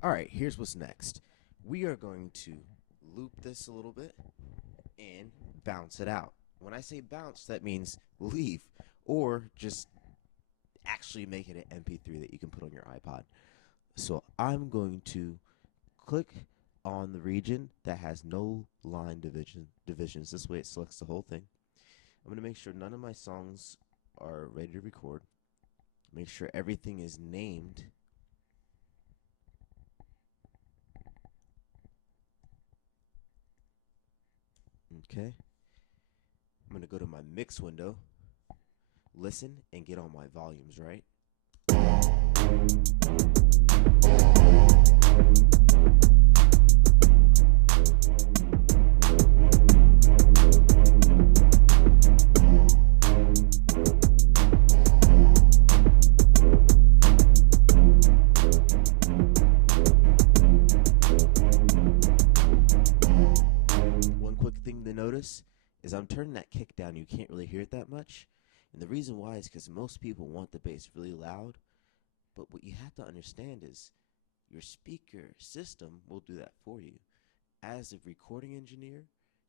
Alright, here's what's next. We are going to loop this a little bit and bounce it out. When I say bounce, that means leave or just actually make it an MP3 that you can put on your iPod. So I'm going to click on the region that has no line divisions. This way it selects the whole thing. I'm going to make sure none of my songs are ready to record. Make sure everything is named. Okay. I'm going to go to my mix window, listen, and get all my volumes right. One quick thing to notice is I'm turning that kick down. You can't really hear it that much. And the reason why is because most people want the bass really loud. But what you have to understand is your speaker system will do that for you. As a recording engineer,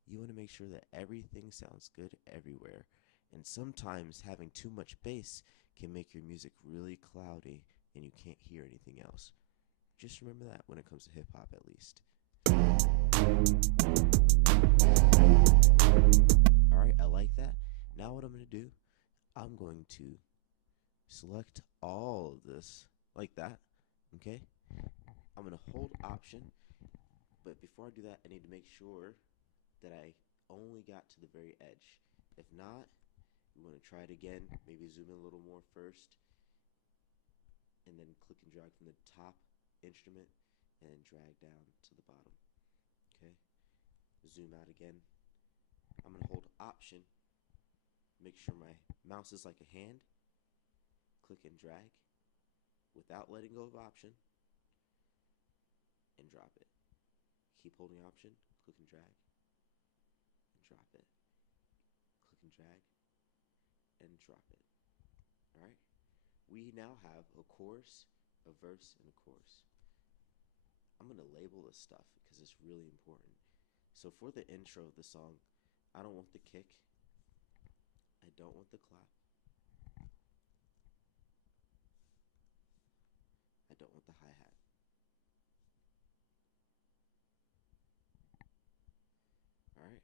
you want to make sure that everything sounds good everywhere. And sometimes having too much bass can make your music really cloudy and you can't hear anything else. Just remember that when it comes to hip hop, at least. Alright, I like that. Now what I'm going to do, I'm going to select all of this like that. Okay? I'm going to hold Option. But before I do that, I need to make sure that I only got to the very edge. If not, we want to try it again. Maybe zoom in a little more first. And then click and drag from the top instrument and drag down to the bottom. Okay? Zoom out again. I'm going to hold Option. Make sure my mouse is like a hand. Click and drag without letting go of Option. And drop it. Keep holding Option. Click and drag. And drop it. Click and drag. And drop it. Alright? We now have a chorus, a verse, and a chorus. I'm going to label this stuff because it's really important. So for the intro of the song, I don't want the kick. I don't want the clap. I don't want the hi-hat. Alright?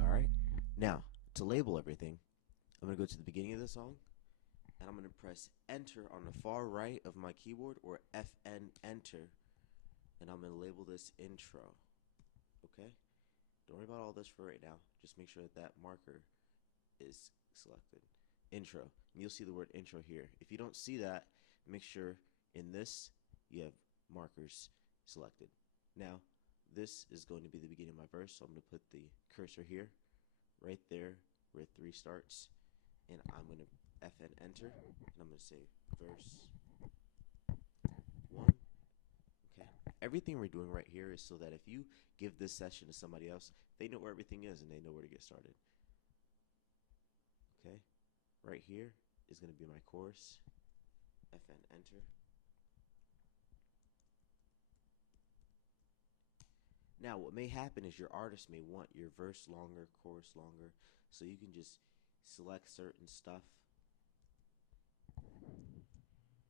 Alright? Now, to label everything, I'm going to go to the beginning of the song, and I'm going to press Enter on the far right of my keyboard, or FN Enter, and I'm going to label this intro. Okay? Don't worry about all this for right now. Just make sure that that marker is selected. Intro. And you'll see the word intro here. If you don't see that, make sure in this you have markers selected. Now, this is going to be the beginning of my verse, so I'm going to put the cursor here, right there where 3 starts, and I'm going to FN enter, and I'm going to say verse 1. Okay. Everything we're doing right here is so that if you give this session to somebody else, they know where everything is and they know where to get started. Okay. Right here is going to be my chorus. FN enter. Now, what may happen is your artist may want your verse longer, chorus longer, so you can just select certain stuff.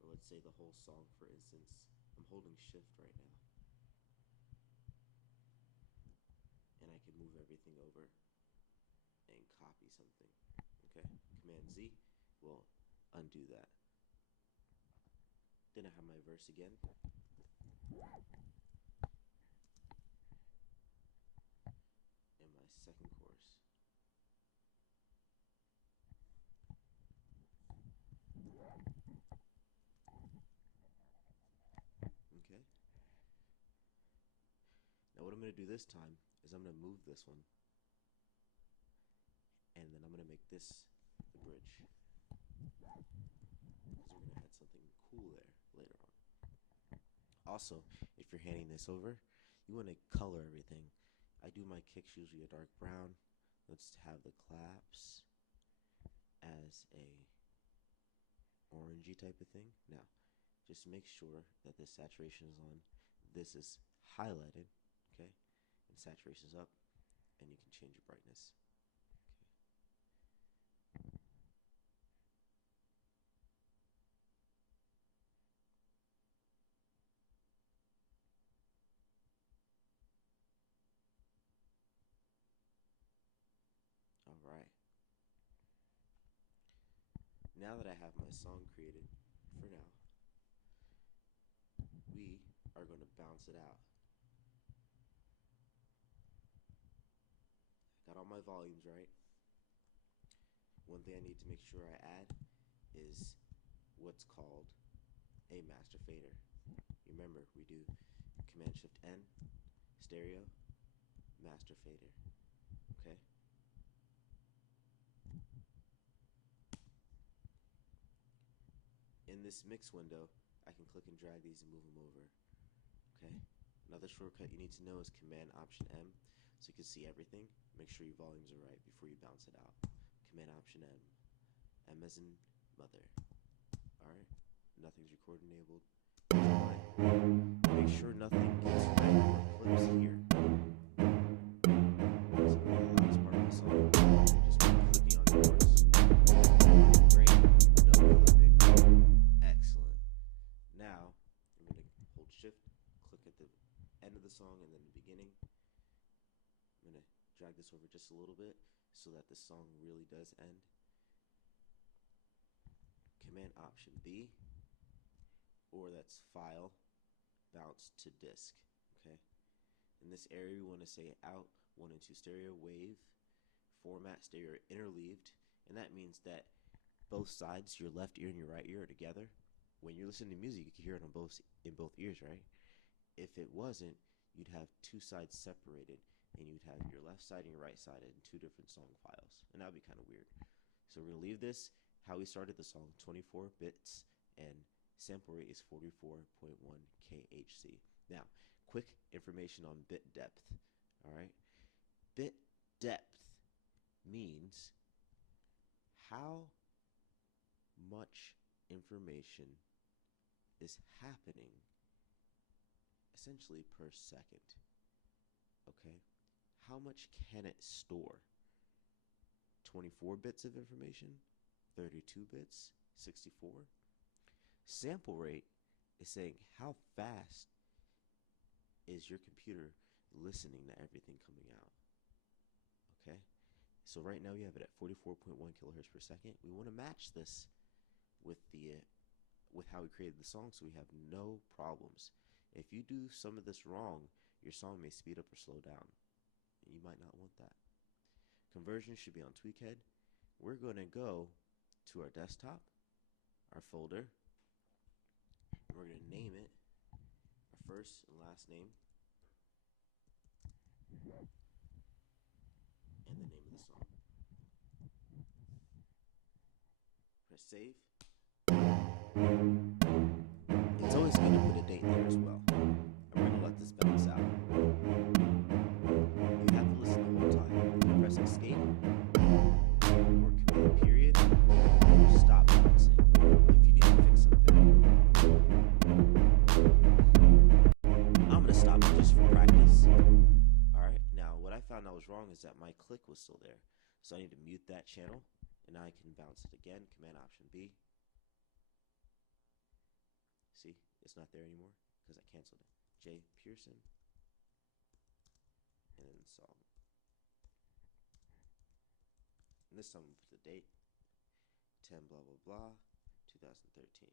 Or let's say the whole song, for instance. I'm holding shift right now. And I can move everything over and copy something. Okay, Command Z will undo that. Then I have my verse again. in my second chorus. Okay. Now what I'm going to do this time is I'm going to move this one, and then I'm going to make this the bridge, because we're going to add something cool there later on. Also, if you're handing this over, you want to color everything. I do my kicks usually a dark brown. Let's have the claps as a orangey type of thing. Now, just make sure that the saturation is on. This is highlighted, okay? And saturation is up, and you can change your brightness. All right. Now that I have my song created, for now, we are going to bounce it out. Got all my volumes right. One thing I need to make sure I add is what's called a master fader. Remember, we do Command Shift N, stereo, master fader. Okay? In this mix window, I can click and drag these and move them over. Okay? Another shortcut you need to know is Command Option M, so you can see everything. Make sure your volumes are right before you bounce it out. Command Option M. M as in mother. Alright? Nothing's record enabled. Make sure nothing gets red or clips here. So the last part of the song, just clicking on the chorus. Great. No clipping. Excellent. Now, I'm going to hold Shift, click at the end of the song and then the beginning. I'm going to drag this over just a little bit so that the song really does end. Command Option B, or that's File, Bounce to Disk. Okay. In this area, we want to say out 1 and 2 stereo, wave, format stereo interleaved, and that means that both sides, your left ear and your right ear, are together. When you're listening to music, you can hear it on in both ears, right? If it wasn't, you'd have two sides separated, and you'd have your left side and your right side in two different song files, and that would be kind of weird. So we're going to leave this how we started the song, 24 bits, and sample rate is 44.1 kHz. Now, quick information on bit depth. All right, bit depth means how much information is happening essentially per second. Okay, how much can it store? 24 bits of information, 32 bits, 64. Sample rate is saying how fast is your computer listening to everything coming out. Okay, so right now you have it at 44.1 kilohertz per second. We want to match this with how we created the song, so we have no problems. If you do some of this wrong, your song may speed up or slow down, and you might not want that. Conversion should be on Tweakhead. We're going to go to our desktop, our folder, and we're going to name it our first and last name and the name of the song. Press save. It's always good to put a date there as well. And we're going to let this bounce out. You have to listen the whole time. You can press escape or command period or stop bouncing if you need to fix something. I'm going to stop it just for practice. Alright, now what I found out was wrong is that my click was still there. So I need to mute that channel, and now I can bounce it again. Command Option B. See, it's not there anymore because I canceled it. J. Pearson, and then the song. And this time we'll put the date, 10 blah blah blah, 2013.